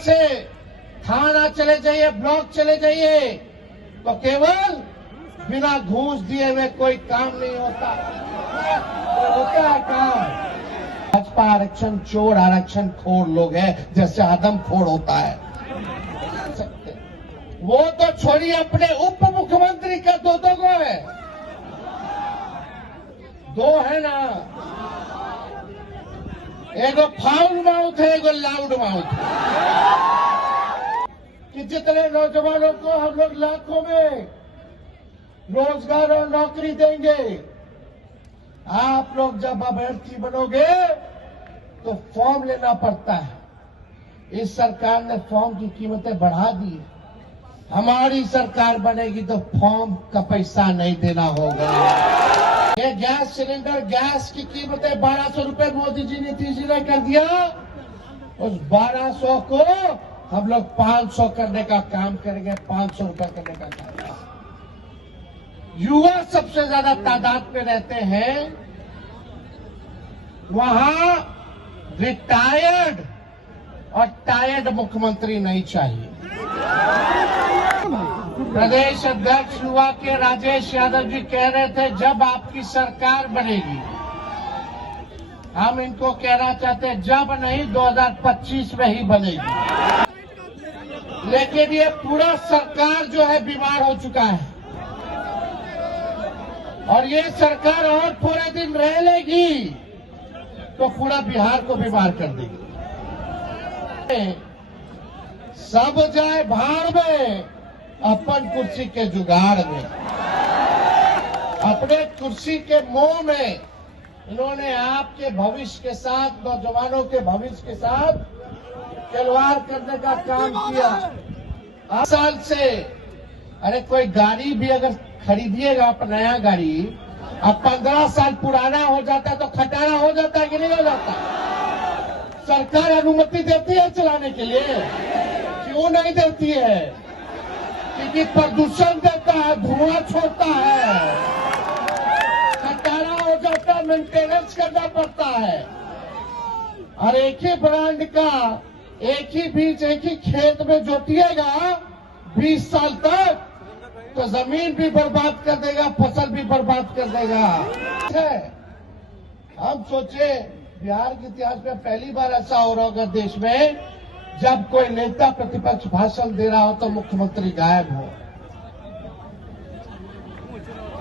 से थाना चले जाइए, ब्लॉक चले जाइए, तो केवल बिना घूस दिए हुए कोई काम नहीं होता। होता है काम। भाजपा आरक्षण चोर, आरक्षण खोर लोग हैं, जैसे आदमखोर होता है। वो तो छोड़िए, अपने उप मुख्यमंत्री का दो को है, दो है ना, एगो फाउल माउथ है, एगो लाउड माउथ है। कि जितने नौजवानों को हम लोग लाखों में रोजगार और नौकरी देंगे, आप लोग जब अभ्यर्थी बनोगे तो फॉर्म लेना पड़ता है। इस सरकार ने फॉर्म की कीमतें बढ़ा दी। हमारी सरकार बनेगी तो फॉर्म का पैसा नहीं देना होगा। ये गैस सिलेंडर, गैस की कीमतें 1200 रुपए मोदी जी नीतीश जी ने कर दिया। उस 1200 को हम लोग 500 करने का काम करेंगे, 500 रुपए करने का काम। युवा सबसे ज्यादा तादाद में रहते हैं, वहां रिटायर्ड और टायर्ड मुख्यमंत्री नहीं चाहिए। प्रदेश अध्यक्ष युवा के राजेश यादव जी कह रहे थे, जब आपकी सरकार बनेगी, हम इनको कहना चाहते हैं जब नहीं 2025 में ही बनेगी। लेकिन ये पूरा सरकार जो है बीमार हो चुका है और ये सरकार और पूरे दिन रह लेगी तो पूरा बिहार को बीमार कर देगी। सब जाए भाड़ में, अपन कुर्सी के जुगाड़ में, अपने कुर्सी के मोह में इन्होंने आपके भविष्य के साथ, नौजवानों के भविष्य के साथ खिलवाड़ करने का काम किया। 8 साल से, अरे कोई गाड़ी भी अगर खरीदिएगा आप नया गाड़ी, अब 15 साल पुराना हो जाता है तो खटारा हो जाता है कि नहीं हो जाता? सरकार अनुमति देती है चलाने के लिए? क्यों नहीं देती है? क्योंकि प्रदूषण देता है, धुआं छोड़ता है, खटारा हो जाता है, मेंटेनेंस करना पड़ता है। और एक ही ब्रांड का एक ही बीज एक ही खेत में जोतिएगा 20 साल तक, तो जमीन भी बर्बाद कर देगा, फसल भी बर्बाद कर देगा। हम सोचे बिहार के इतिहास में पहली बार ऐसा हो रहा होगा देश में, जब कोई नेता प्रतिपक्ष भाषण दे रहा हो तो मुख्यमंत्री गायब हो।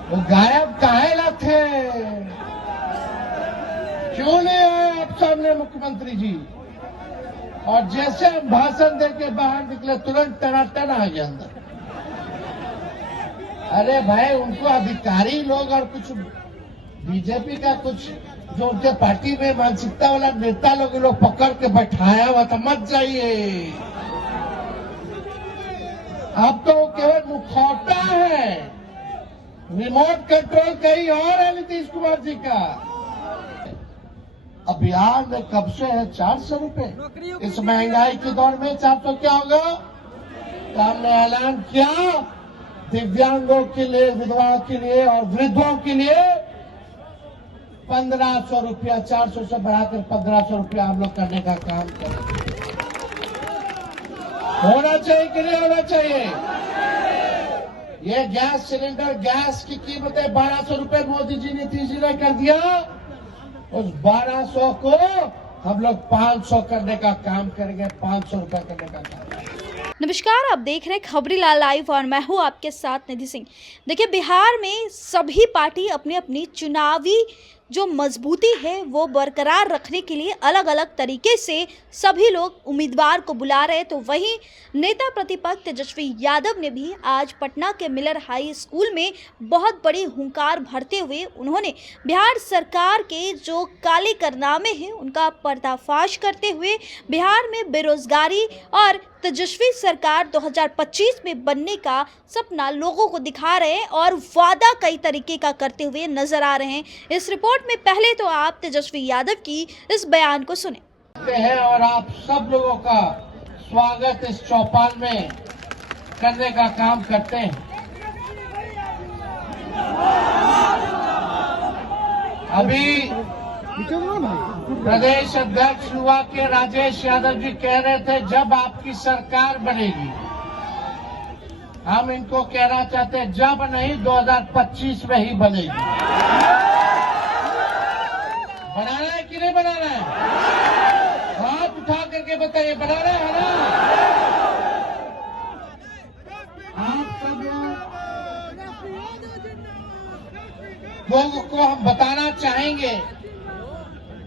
वो गायब काहे ना थे? क्यों नहीं आए आप सामने मुख्यमंत्री जी? और जैसे हम भाषण देके बाहर निकले, तुरंत टनाटन आ गया अंदर। अरे भाई, उनको अधिकारी लोग और कुछ बीजेपी का कुछ जो उनके पार्टी में मानसिकता वाला नेता लोग पकड़ के बैठाया हुआ था, मत जाइए। अब तो केवल मुखौटा है, रिमोट कंट्रोल कहीं और है नीतीश कुमार जी का। अब बिहार में कब से है 400 रुपए? इस महंगाई के दौर में 400 क्या होगा? तो हमने ऐलान किया, दिव्यांगों के लिए, विधवाओं के लिए और वृद्धों के लिए 1500 रुपया, 400 से बढ़ाकर 1500 रुपया हम लोग करने का काम करें। होना चाहिए कि नहीं होना चाहिए? ये गैस सिलेंडर, गैस की कीमतें 1200 रुपए मोदी जी नीतीश जी ने कर दिया। उस 1200 को हम लोग 500 करने का काम करेंगे, 500 रुपए करने का काम। नमस्कार, आप देख रहे हैं खबरीलाल लाइव और मैं हूं आपके साथ निधि सिंह। देखिए, बिहार में सभी पार्टी अपनी अपनी चुनावी जो मजबूती है वो बरकरार रखने के लिए अलग अलग तरीके से सभी लोग उम्मीदवार को बुला रहे। तो वहीं नेता प्रतिपक्ष तेजस्वी यादव ने भी आज पटना के मिलर हाई स्कूल में बहुत बड़ी हुंकार भरते हुए उन्होंने बिहार सरकार के जो काले कारनामे हैं उनका पर्दाफाश करते हुए बिहार में बेरोजगारी और तेजस्वी सरकार 2025 में बनने का सपना लोगों को दिखा रहे हैं और वादा कई तरीके का करते हुए नजर आ रहे हैं। इस रिपोर्ट में पहले तो आप तेजस्वी यादव की इस बयान को सुने। हैं और आप सब लोगों का स्वागत इस चौपाल में करने का काम करते हैं। अभी प्रदेश अध्यक्ष युवा के राजेश यादव जी कह रहे थे जब आपकी सरकार बनेगी। हम इनको कहना चाहते हैं जब नहीं 2025 में ही बनेगी। बनाना है कि नहीं बनाना है? हाथ उठा करके बताइए, बनाना है ना? आप सब लोगों को हम बताना चाहेंगे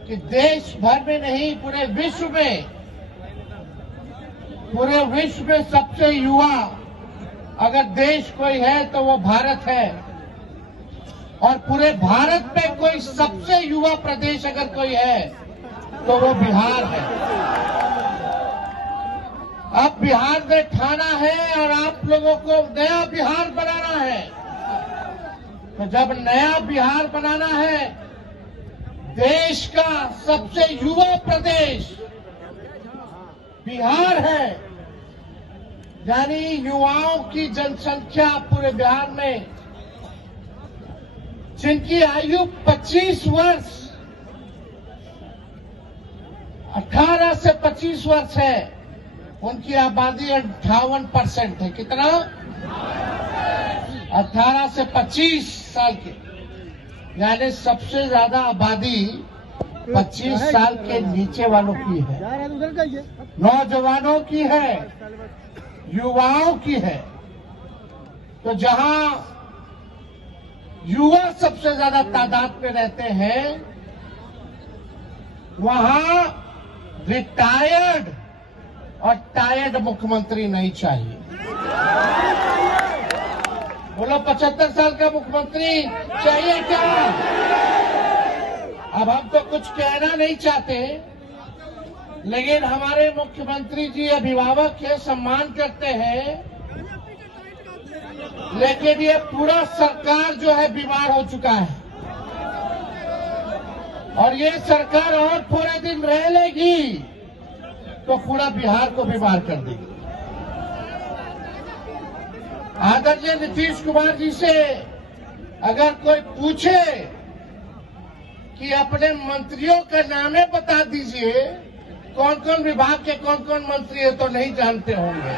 कि देश भर में नहीं पूरे विश्व में सबसे युवा अगर देश कोई है तो वो भारत है, और पूरे भारत में कोई सबसे युवा प्रदेश अगर कोई है तो वो बिहार है। अब बिहार में ठाना है और आप लोगों को नया बिहार बनाना है। तो जब नया बिहार बनाना है, देश का सबसे युवा प्रदेश बिहार है, यानी युवाओं की जनसंख्या पूरे बिहार में जिनकी आयु 25 वर्ष 18 से 25 वर्ष है, उनकी आबादी 58% है। कितना? 18 से 25 साल के, यानी सबसे ज्यादा आबादी 25 साल के नीचे वालों की है, नौजवानों की है, युवाओं की है। तो जहां युवा सबसे ज्यादा तादाद में रहते हैं, वहां रिटायर्ड और टायर्ड मुख्यमंत्री नहीं चाहिए। बोलो 75 साल का मुख्यमंत्री चाहिए क्या? अब हम तो कुछ कहना नहीं चाहते, लेकिन हमारे मुख्यमंत्री जी अभिभावक के सम्मान करते हैं, लेकिन ये पूरा सरकार जो है बीमार हो चुका है, और ये सरकार और थोड़े दिन रह लेगी तो पूरा बिहार को बीमार कर देगी। आदरणीय नीतीश कुमार जी से अगर कोई पूछे कि अपने मंत्रियों का नामे बता दीजिए, कौन कौन विभाग के कौन कौन मंत्री है, तो नहीं जानते होंगे।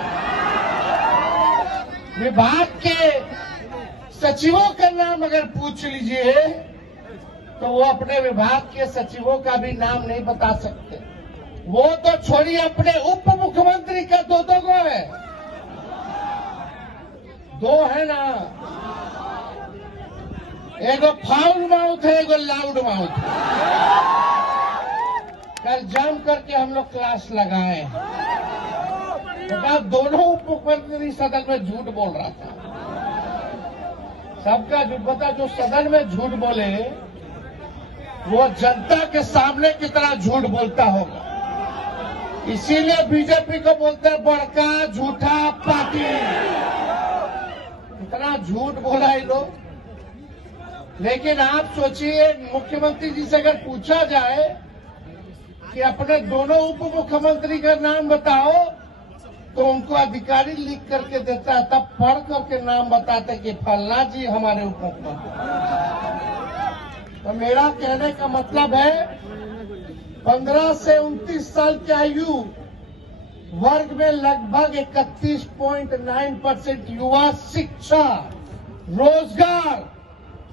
विभाग के सचिवों का नाम अगर पूछ लीजिए तो वो अपने विभाग के सचिवों का भी नाम नहीं बता सकते। वो तो छोड़िए, अपने उप मुख्यमंत्री का दो गो है, दो है ना, एगो फाउल माउथ है, एगो लाउड माउथ है। कल जम करके हम लोग क्लास लगाए, तो दोनों उप मुख्यमंत्री सदन में झूठ बोल रहा था। सबका झूठ बता, जो सदन में झूठ बोले वो जनता के सामने कितना झूठ बोलता होगा। इसीलिए बीजेपी को बोलते हैं बड़का झूठा पार्टी। कितना झूठ बोला ये लोग। लेकिन आप सोचिए, मुख्यमंत्री जी से अगर पूछा जाए कि अपने दोनों उप मुख्यमंत्री का नाम बताओ, तो उनको अधिकारी लिख करके देता है, तब पढ़ करके नाम बताते कि फलना जी हमारे उप मुख्यमंत्री। तो मेरा कहने का मतलब है 15 से 29 साल की आयु वर्ग में लगभग 31.9% युवा शिक्षा, रोजगार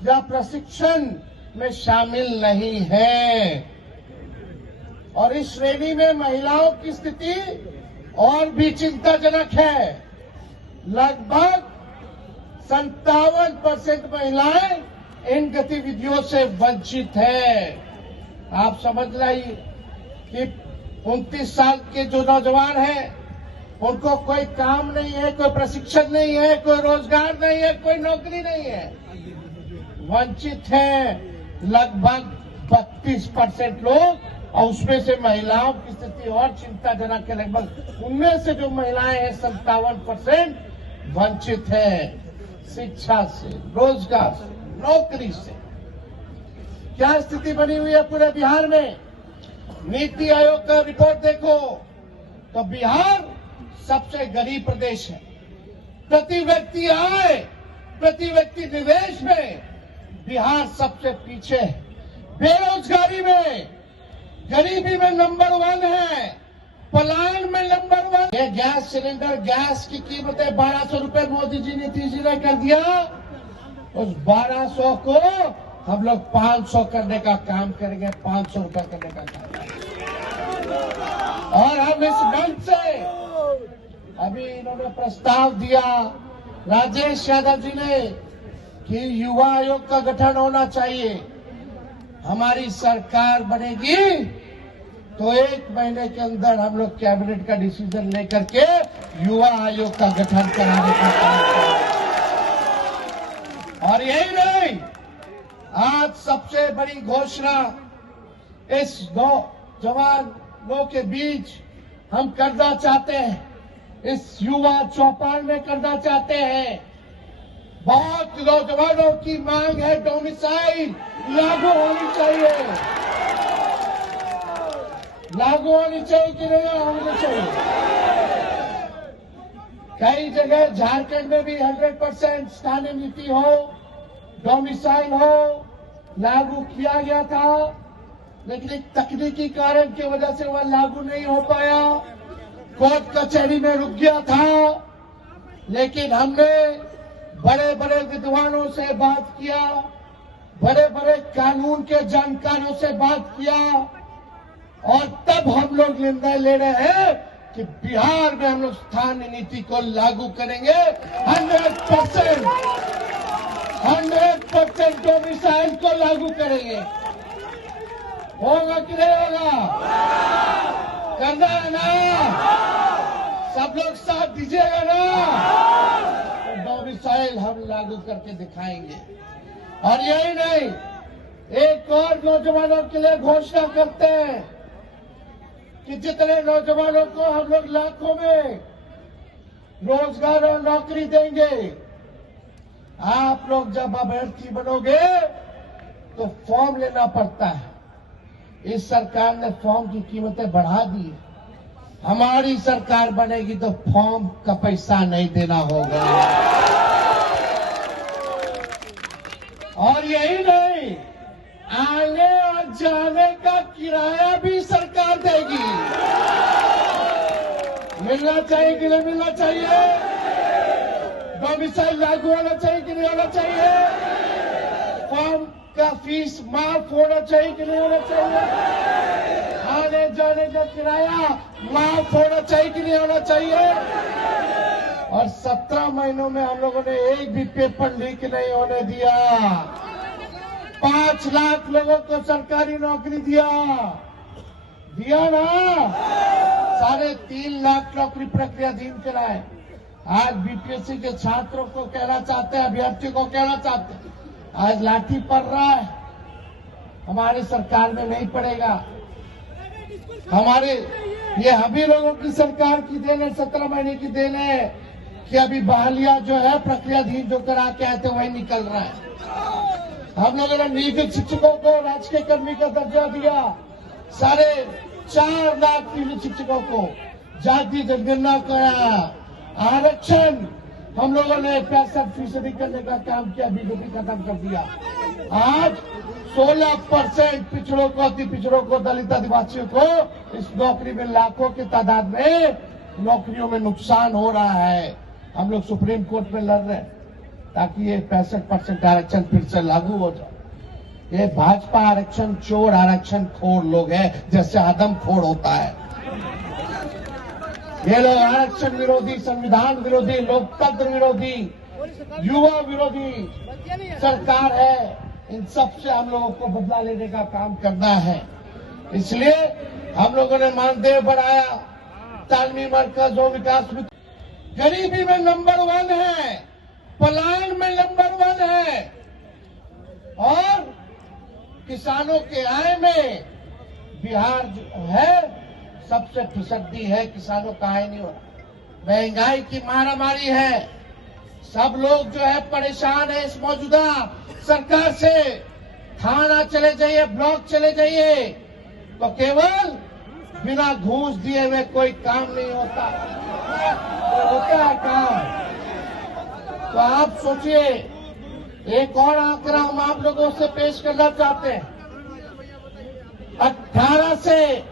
या प्रशिक्षण में शामिल नहीं है। और इस श्रेणी में महिलाओं की स्थिति और भी चिंताजनक है। लगभग 57% महिलाएं इन गतिविधियों से वंचित है। आप समझ रही कि 29 साल के जो नौजवान हैं, उनको कोई काम नहीं है, कोई प्रशिक्षण नहीं है, कोई रोजगार नहीं है, कोई नौकरी नहीं है, वंचित है लगभग 32% लोग। और उसमें से महिलाओं की स्थिति और चिंताजनक है। लगभग उनमें से जो महिलाएं हैं 57% वंचित है शिक्षा से, रोजगार से, नौकरी से। क्या स्थिति बनी हुई है पूरे बिहार में? नीति आयोग का रिपोर्ट देखो तो बिहार सबसे गरीब प्रदेश है। प्रति व्यक्ति आय, प्रति व्यक्ति निवेश में बिहार सबसे पीछे है। बेरोजगारी में, गरीबी में नंबर 1 है, पलायन में नंबर 1। ये गैस सिलेंडर, गैस की कीमतें 1200 रुपए मोदी जी नीतीश जी ने कर दिया। उस 1200 को हम लोग 500 करने का काम करेंगे, 500 रुपए करने का काम करेंगे। और हम इस मंच से अभी इन्होंने प्रस्ताव दिया राजेश यादव जी ने कि युवा आयोग का गठन होना चाहिए। हमारी सरकार बनेगी तो 1 महीने के अंदर हम लोग कैबिनेट का डिसीजन लेकर के युवा आयोग का गठन कराने का काम करेंगे। और यही नहीं, आज सबसे बड़ी घोषणा इस नौजवानों के बीच हम करना चाहते हैं, इस युवा चौपाल में करना चाहते हैं। बहुत नौजवानों की मांग है डोमिसाइल लागू होनी चाहिए। लागू होनी चाहिए कि नहीं होनी चाहिए? कई जगह झारखंड में भी 100% स्थानीय नीति हो, डोमिसाइल हो, लागू किया गया था, लेकिन एक तकनीकी कारण की वजह से वह लागू नहीं हो पाया, कोर्ट कचहरी में रुक गया था। लेकिन हमने बड़े बड़े विद्वानों से बात किया, बड़े बड़े कानून के जानकारों से बात किया, और तब हम लोग निर्णय ले रहे हैं कि बिहार में हम लोग स्थानीय नीति को लागू करेंगे। 100% डोमिसाइल को लागू करेंगे। होगा कि नहीं होगा? करना है ना? सब लोग साथ दीजिएगा ना? तो डोमिसाइल हम लागू करके दिखाएंगे। और यही नहीं, एक और नौजवानों के लिए घोषणा करते हैं कि जितने नौजवानों को हम लोग लाखों में रोजगार और नौकरी देंगे, आप लोग जब अभ्यर्थी बनोगे तो फॉर्म लेना पड़ता है। इस सरकार ने फॉर्म की कीमतें बढ़ा दी। हमारी सरकार बनेगी तो फॉर्म का पैसा नहीं देना होगा। और यही नहीं, आने और जाने का किराया भी सरकार देगी। मिलना चाहिए कि नहीं मिलना चाहिए? डोमिसाइल लागू होना चाहिए कि नहीं होना चाहिए? फॉर्म का फीस माफ होना चाहिए कि नहीं होना चाहिए? आने जाने का किराया माफ होना चाहिए कि नहीं होना चाहिए? और 17 महीनों में हम लोगों ने एक भी पेपर लीक नहीं होने दिया। 5 लाख लोगों को सरकारी नौकरी दिया ना? 3.5 लाख नौकरी प्रक्रियाधीन कराए। आज बीपीएससी के छात्रों को कहना चाहते हैं, अभ्यर्थियों को कहना चाहते हैं, आज लाठी पड़ रहा है, हमारी सरकार में नहीं पड़ेगा। हमारे ये अभी लोगों की सरकार की देन है, 17 महीने की देन है कि अभी बहालियां जो है प्रक्रियाधीन जो करा के आए थे वही निकल रहा है। हम लोगों ने नियोजित शिक्षकों को राजकीय कर्मी का दर्जा दिया। 4.5 लाख नियोजित शिक्षकों को जाति जनगणना कराया। आरक्षण हम लोगों ने 65% करने का काम किया, बीजेपी खत्म कर दिया। आज 16% पिछड़ों को, अति पिछड़ों को, दलित आदिवासियों को इस नौकरी में लाखों की तादाद में नौकरियों में नुकसान हो रहा है। हम लोग सुप्रीम कोर्ट में लड़ रहे हैं ताकि ये 65% आरक्षण फिर से लागू हो जाए। ये भाजपा आरक्षण चोर, आरक्षण खोर लोग हैं, जैसे आदमखोर होता है। ये लोग आरक्षण विरोधी, संविधान विरोधी, लोकतंत्र विरोधी, युवा विरोधी सरकार है। इन सब से हम लोगों को बदला लेने का काम करना है। इसलिए हम लोगों ने मानदेय बढ़ाया, तालमी मरकज और विकास में। गरीबी में नंबर 1 है, पलायन में नंबर 1 है, और किसानों के आय में बिहार जो है सबसे फिसड्डी है। किसानों का आय नहीं हो रहा, महंगाई की मारामारी है। सब लोग जो है परेशान है इस मौजूदा सरकार से। थाना चले जाइए, ब्लॉक चले जाइए, तो केवल बिना घूस दिए हुए कोई काम नहीं होता। होता है काम। तो आप सोचिए, एक और आंकड़ा हम आप लोगों से पेश करना चाहते हैं। 18 से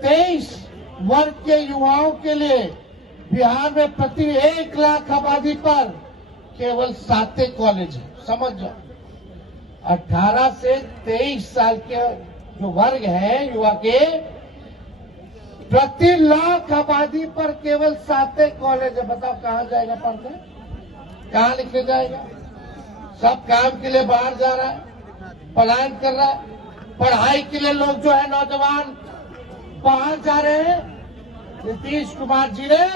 23 वर्ग के युवाओं के लिए बिहार में प्रति 1 लाख आबादी पर केवल 7 कॉलेज है। समझ जाओ, 18 से 23 साल के जो वर्ग है युवा के, प्रति लाख आबादी पर केवल 7 कॉलेज है। बताओ कहां जाएगा पढ़ने, कहां लिखने जाएगा? सब काम के लिए बाहर जा रहा है, पलायन कर रहा है। पढ़ाई के लिए लोग जो है नौजवान बाहर जा रहे हैं। नीतीश कुमार जी ने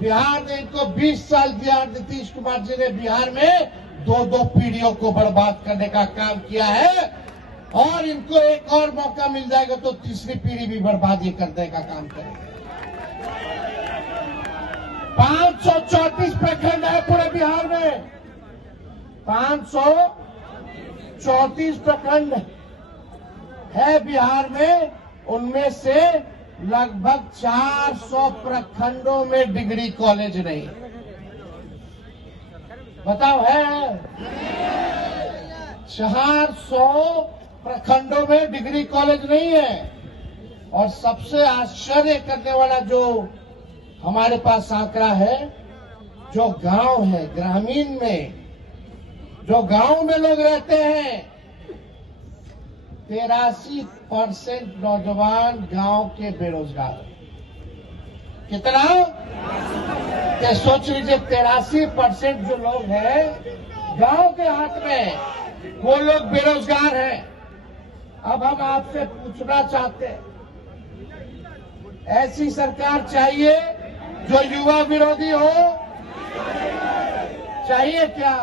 बिहार में इनको 20 साल दिया। नीतीश कुमार जी ने बिहार में 2 पीढ़ियों को बर्बाद करने का काम किया है, और इनको एक और मौका मिल जाएगा तो तीसरी पीढ़ी भी बर्बादी करने का काम करेगा। 534 प्रखंड है पूरे बिहार में, 534 प्रखंड है बिहार में। उनमें से लगभग 400 प्रखंडों में डिग्री कॉलेज नहीं। बताओ है? 400 प्रखंडों में डिग्री कॉलेज नहीं है। और सबसे आश्चर्य करने वाला जो हमारे पास आंकड़ा है, जो गांव है, ग्रामीण में जो गांव में लोग रहते हैं, 83% नौजवान गांव के बेरोजगार। कितना? ये सोच लीजिए, 83% जो लोग हैं गांव के हाथ में, वो लोग बेरोजगार हैं। अब हम आपसे पूछना चाहते हैं, ऐसी सरकार चाहिए जो युवा विरोधी हो? चाहिए क्या?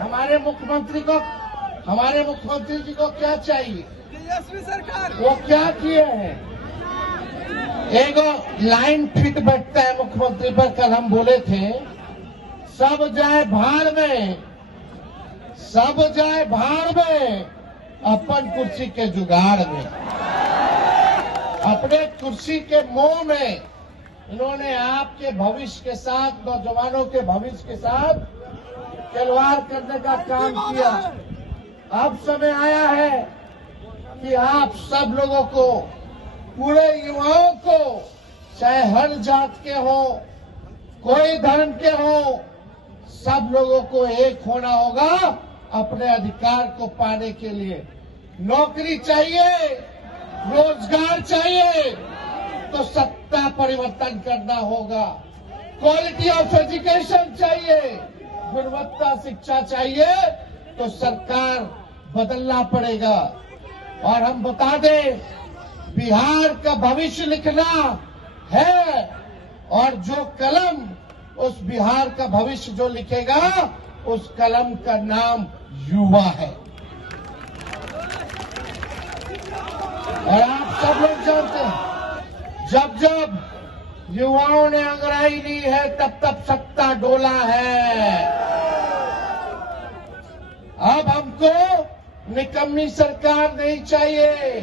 हमारे मुख्यमंत्री जी को क्या चाहिए? तेजस्वी सरकार। वो क्या किए हैं? एक लाइन फिट बैठता है मुख्यमंत्री पर। कल हम बोले थे, सब जाए भाड़ में, सब जाए भाड़ में, अपन कुर्सी के जुगाड़ में। अपने कुर्सी के मोह में इन्होंने आपके भविष्य के साथ, नौजवानों के भविष्य के साथ खिलवाड़ करने का काम किया। अब समय आया है कि आप सब लोगों को, पूरे युवाओं को, चाहे हर जात के हो, कोई धर्म के हो, सब लोगों को एक होना होगा अपने अधिकार को पाने के लिए। नौकरी चाहिए, रोजगार चाहिए तो सत्ता परिवर्तन करना होगा। क्वालिटी ऑफ एजुकेशन चाहिए, गुणवत्ता शिक्षा चाहिए तो सरकार बदलना पड़ेगा। और हम बता दें, बिहार का भविष्य लिखना है, और जो कलम उस बिहार का भविष्य जो लिखेगा, उस कलम का नाम युवा है। और आप सब लोग जानते हैं, जब जब युवाओं ने अंगड़ाई ली है, तब तब सत्ता डोला है। अब हमको निकम्मी सरकार नहीं चाहिए।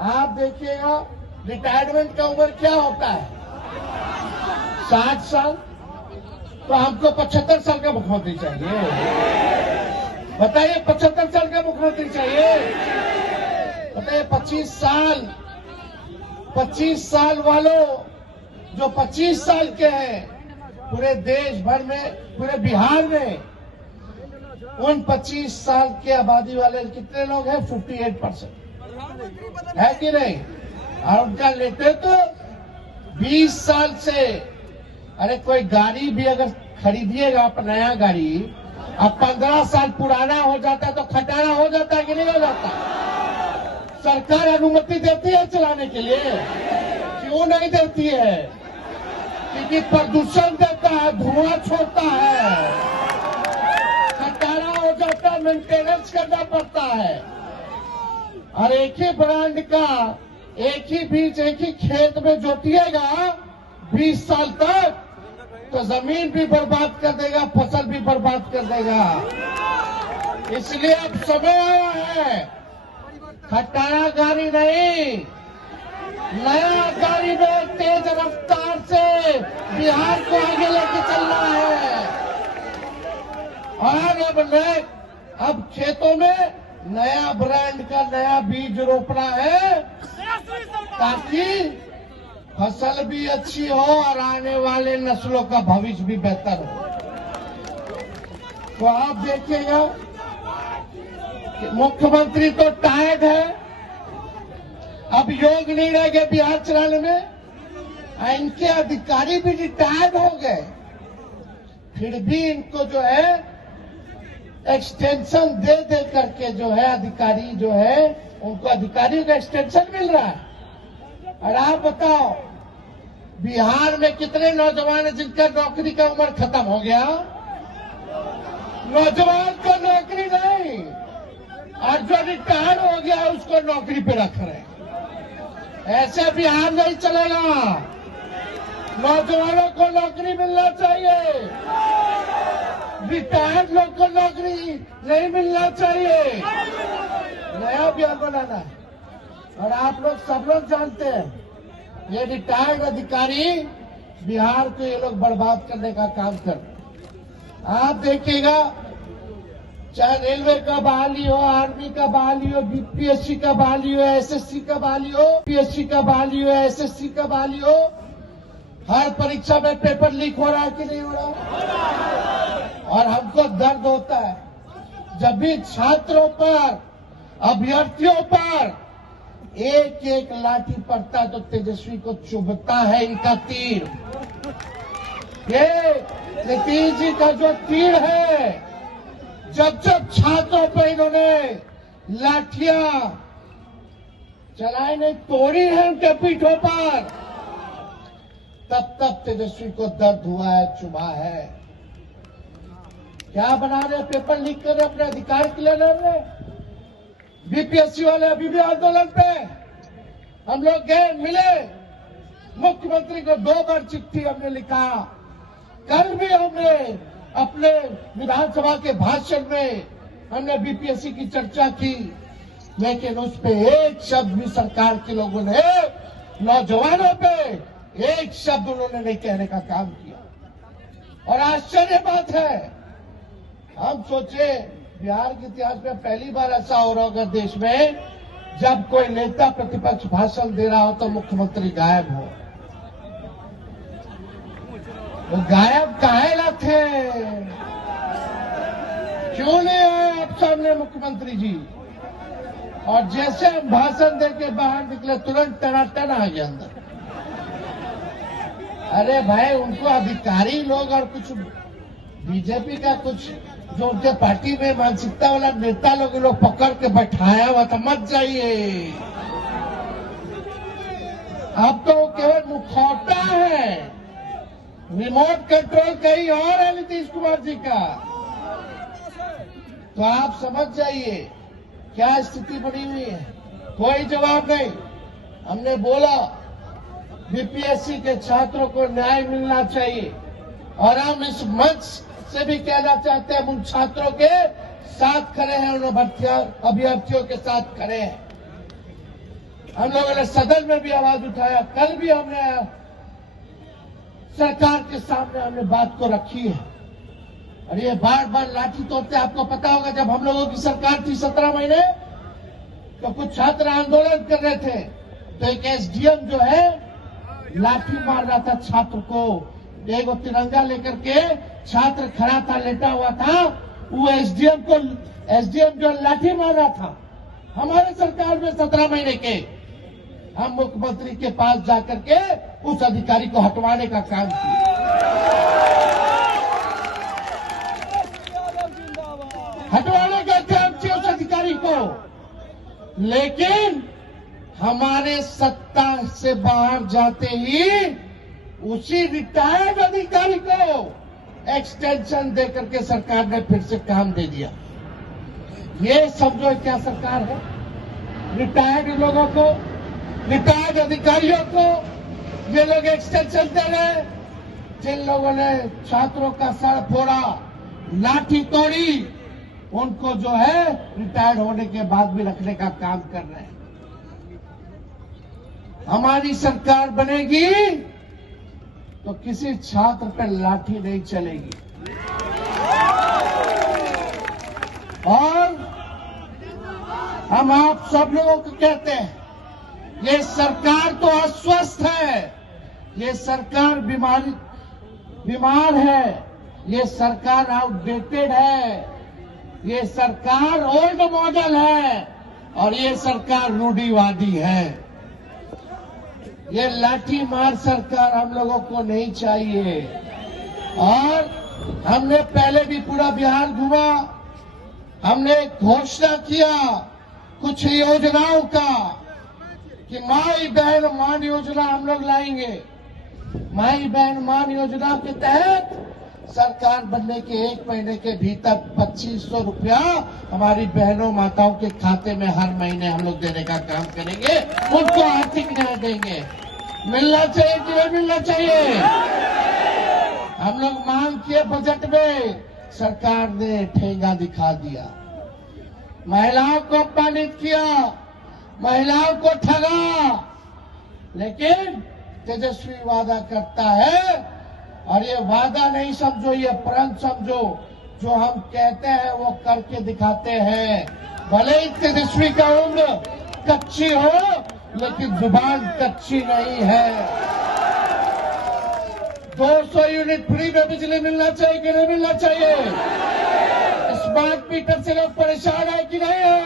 आप देखिएगा, रिटायरमेंट का उम्र क्या होता है? 60 साल। तो हमको 75 साल का मुख्यमंत्री चाहिए। बताइए, 75 साल का मुख्यमंत्री चाहिए? बताइए, 25 साल वालों, जो 25 साल के हैं, पूरे देश भर में, पूरे बिहार में उन 25 साल के आबादी वाले कितने लोग हैं? 58% है कि नहीं? और उनका नेतृत्व 20 साल से। अरे कोई गाड़ी भी अगर खरीदिएगा आप, नया गाड़ी, अब 15 साल पुराना हो जाता है तो खटारा हो जाता है कि नहीं हो जाता? सरकार अनुमति देती है चलाने के लिए? क्यों नहीं देती है? क्योंकि प्रदूषण देता है, धुआं छोड़ता है, खटारा हो जाता है, मेंटेनेंस करना पड़ता है। और एक ही ब्रांड का, एक ही बीज, एक ही खेत में जोतिएगा 20 साल तक, तो जमीन भी बर्बाद कर देगा, फसल भी बर्बाद कर देगा। इसलिए अब समय आया है, खटारा गाड़ी नहीं, नया गाड़ी में तेज रफ्तार से बिहार को आगे लेके चलना है। और अब खेतों में नया ब्रांड का नया बीज रोपना है ताकि फसल भी अच्छी हो और आने वाले नस्लों का भविष्य भी बेहतर हो। तो आप देखिएगा कि मुख्यमंत्री तो टायर्ड है, अब योग नहीं रहेगा बिहार चलाने में, इनके अधिकारी भी रिटायर्ड हो गए, फिर भी इनको जो है एक्सटेंशन दे दे करके जो है अधिकारी जो है उनको अधिकारियों का एक्सटेंशन मिल रहा है। और आप बताओ बिहार में कितने नौजवान हैं जिनका नौकरी का उम्र खत्म हो गया? नौजवान को नौकरी नहीं, और जो रिटायर हो गया उसको नौकरी पे रख रहे। ऐसे बिहार नहीं चलेगा। नौजवानों को नौकरी मिलना चाहिए, रिटायर्ड लोग को नौकरी नहीं मिलना चाहिए। नया बिहार बनाना है। और आप लोग सब लोग जानते हैं ये रिटायर्ड अधिकारी बिहार को ये लोग बर्बाद करने का काम कर रहे हैं। आप देखिएगा चाहे रेलवे का बहाली हो, आर्मी का बहाली हो, बीपीएससी का बहाली हो, एसएससी का बहाली हो, पीएससी का बहाली हो, एसएससी का बहाली हो, हर परीक्षा में पेपर लीक हो रहा है कि नहीं हो रहा? और हमको दर्द होता है जब भी छात्रों पर, अभ्यर्थियों पर एक एक लाठी पड़ता है तो तेजस्वी को चुभता है इनका तीर। ये नीतीश जी का जो तीर है, जब जब छात्रों पर इन्होंने लाठियां चलाई नहीं, तोड़ी है उनके पीठों पर, तब तब तेजस्वी को दर्द हुआ है, चुभा है। क्या बना रहे? पेपर लीक कर रहे, अपने अधिकार के लिए लड़ रहे। बीपीएससी वाले अभी भी आंदोलन पे। हम लोग गए, मिले मुख्यमंत्री को, 2 बार चिट्ठी हमने लिखा। कल भी हमने अपने विधानसभा के भाषण में हमने बीपीएससी की चर्चा की, लेकिन उस पे एक शब्द भी सरकार के लोगों ने, नौजवानों पे एक शब्द उन्होंने नहीं कहने का काम किया। और आश्चर्य बात है, हम सोचे बिहार के इतिहास में पहली बार ऐसा हो रहा होगा देश में, जब कोई नेता प्रतिपक्ष भाषण दे रहा हो तो मुख्यमंत्री गायब हो। वो गायब काहे ना थे? क्यों नहीं आए आप सामने मुख्यमंत्री जी? और जैसे हम भाषण दे के बाहर निकले तुरंत टनाटन आ गया अंदर। अरे भाई, उनको अधिकारी लोग और कुछ बीजेपी का कुछ जो उनके पार्टी में मानसिकता वाला नेता लोग पकड़ के बैठाया हुआ था, मत जाइए। अब तो केवल मुखौटा है, रिमोट कंट्रोल कहीं और है नीतीश कुमार जी का। तो आप समझ जाइए क्या स्थिति बनी हुई है। कोई जवाब नहीं। हमने बोला बीपीएससी के छात्रों को न्याय मिलना चाहिए, और हम इस मंच से भी कहना चाहते हैं, उन छात्रों के साथ खड़े हैं, उन अभ्यर्थियों के साथ खड़े हैं। हम लोगों ने सदन में भी आवाज उठाया, कल भी हमने सरकार के सामने हमने बात को रखी है। और ये बार बार लाठी तोड़ते, आपको पता होगा जब हम लोगों की सरकार थी 17 महीने, तो कुछ छात्र आंदोलन कर रहे थे, तो एक एसडीएम जो है लाठी मार रहा था छात्र को। एक तिरंगा लेकर के छात्र खड़ा था, लेटा हुआ था, वो एसडीएम जो लाठी मार रहा था। हमारे सरकार में 17 महीने के हम मुख्यमंत्री के पास जाकर के उस अधिकारी को हटवाने का काम किया। हटवाने का काम किया उस अधिकारी को, लेकिन हमारे सत्ता से बाहर जाते ही उसी रिटायर्ड अधिकारी को एक्सटेंशन देकर के सरकार ने फिर से काम दे दिया। ये समझो क्या सरकार है? रिटायर्ड लोगों को, रिटायर्ड अधिकारियों को ये लोग एक्सटेंशन दे रहे हैं। जिन लोगों ने छात्रों का सर फोड़ा, लाठी तोड़ी, उनको जो है रिटायर्ड होने के बाद भी रखने का काम कर रहे हैं। हमारी सरकार बनेगी तो किसी छात्र पर लाठी नहीं चलेगी। और हम आप सब लोगों को कहते हैं, ये सरकार तो अस्वस्थ है, ये सरकार बीमार है, ये सरकार आउटडेटेड है, ये सरकार ओल्ड मॉडल है और ये सरकार रूढ़िवादी है। ये लाठी मार सरकार हम लोगों को नहीं चाहिए। और हमने पहले भी पूरा बिहार घुमा, हमने घोषणा किया कुछ योजनाओं का कि माई बहन मान योजना हम लोग लाएंगे। माई बहन मान योजना के तहत सरकार बनने के 1 महीने के भीतर 2500 रुपया हमारी बहनों माताओं के खाते में हर महीने हम लोग देने का काम करेंगे, उनको आर्थिक न्याय देंगे। मिलना चाहिए कि नहीं मिलना चाहिए? हम लोग मांग किए बजट में, सरकार ने ठेंगा दिखा दिया, महिलाओं को अपमानित किया, महिलाओं को ठगा। लेकिन तेजस्वी वादा करता है और ये वादा नहीं समझो, ये प्रण समझो, जो हम कहते हैं वो करके दिखाते हैं। भले ही तेजस्वी का उम्र कच्ची हो लेकिन जुबान कच्ची नहीं है। 200 यूनिट फ्री में बिजली मिलना चाहिए कि नहीं मिलना चाहिए? स्मार्ट मीटर से लोग परेशान है कि नहीं है?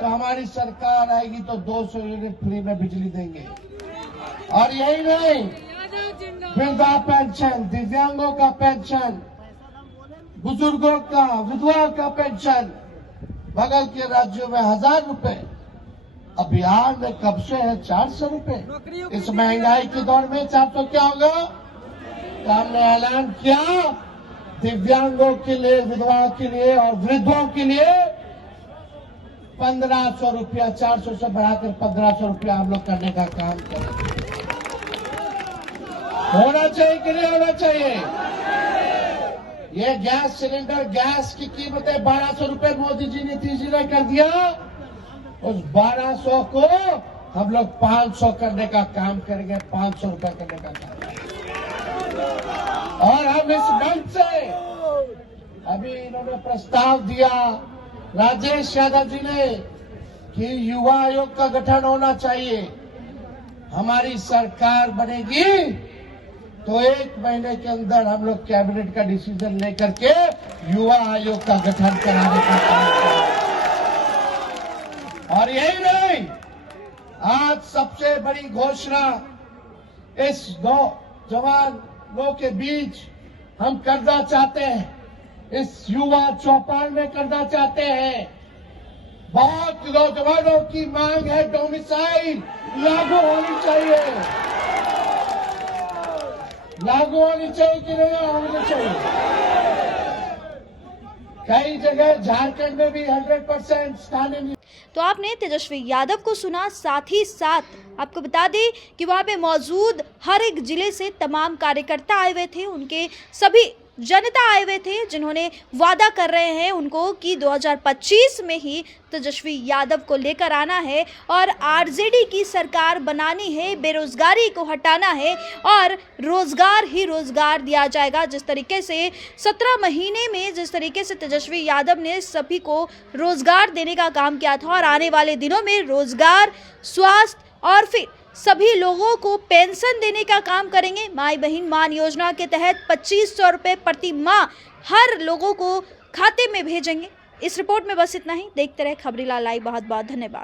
तो हमारी सरकार आएगी तो 200 यूनिट फ्री में बिजली देंगे। और यही नहीं, वृद्धा पेंशन, दिव्यांगों का पेंशन, बुजुर्गों का, विधवाओं का पेंशन, बगल के राज्यों में 1000 रुपए, अब बिहार में कब से है 400 रुपए। इस महंगाई के दौर में 400 क्या होगा? तो हमने ऐलान किया दिव्यांगों के लिए, विधवाओं के लिए और वृद्धों के लिए 1500 रुपया, 400 से बढ़ाकर 1500 रुपया हम लोग करने का काम करें। होना चाहिए कि नहीं होना चाहिए? ये गैस सिलेंडर, गैस की कीमतें 1200 रुपए मोदी जी ने तीसरे कर दिया, उस 1200 को हम लोग 500 करने का काम करेंगे, 500 रुपए करने का काम करेंगे। और हम इस मंच से अभी इन्होंने प्रस्ताव दिया राजेश यादव जी ने कि युवा आयोग का गठन होना चाहिए। हमारी सरकार बनेगी तो 1 महीने के अंदर हम लोग कैबिनेट का डिसीजन लेकर के युवा आयोग का गठन कराने का काम करेंगे। और यही नहीं, आज सबसे बड़ी घोषणा इस नौजवानों के बीच हम करना चाहते हैं, इस युवा चौपाल में करना चाहते हैं। बहुत नौजवानों की मांग है डोमिसाइल लागू होनी चाहिए। लागू होनी चाहिए कि नहीं होनी चाहिए? कई जगह झारखंड में भी 100% स्थानीय। तो आपने तेजस्वी यादव को सुना, साथ ही साथ आपको बता दें कि वहाँ पे मौजूद हर एक जिले से तमाम कार्यकर्ता आए हुए थे, उनके सभी जनता आए हुए थे जिन्होंने वादा कर रहे हैं उनको कि 2025 में ही तेजस्वी यादव को लेकर आना है और आरजेडी की सरकार बनानी है, बेरोजगारी को हटाना है और रोजगार ही रोजगार दिया जाएगा। जिस तरीके से 17 महीने में जिस तरीके से तेजस्वी यादव ने सभी को रोजगार देने का काम किया था और आने वाले दिनों में रोजगार, स्वास्थ्य और फिर सभी लोगों को पेंशन देने का काम करेंगे। माई बहन मान योजना के तहत 2500 रुपये प्रति माह हर लोगों को खाते में भेजेंगे। इस रिपोर्ट में बस इतना ही। देखते रहे खबरीलाल लाइव। बहुत बहुत धन्यवाद।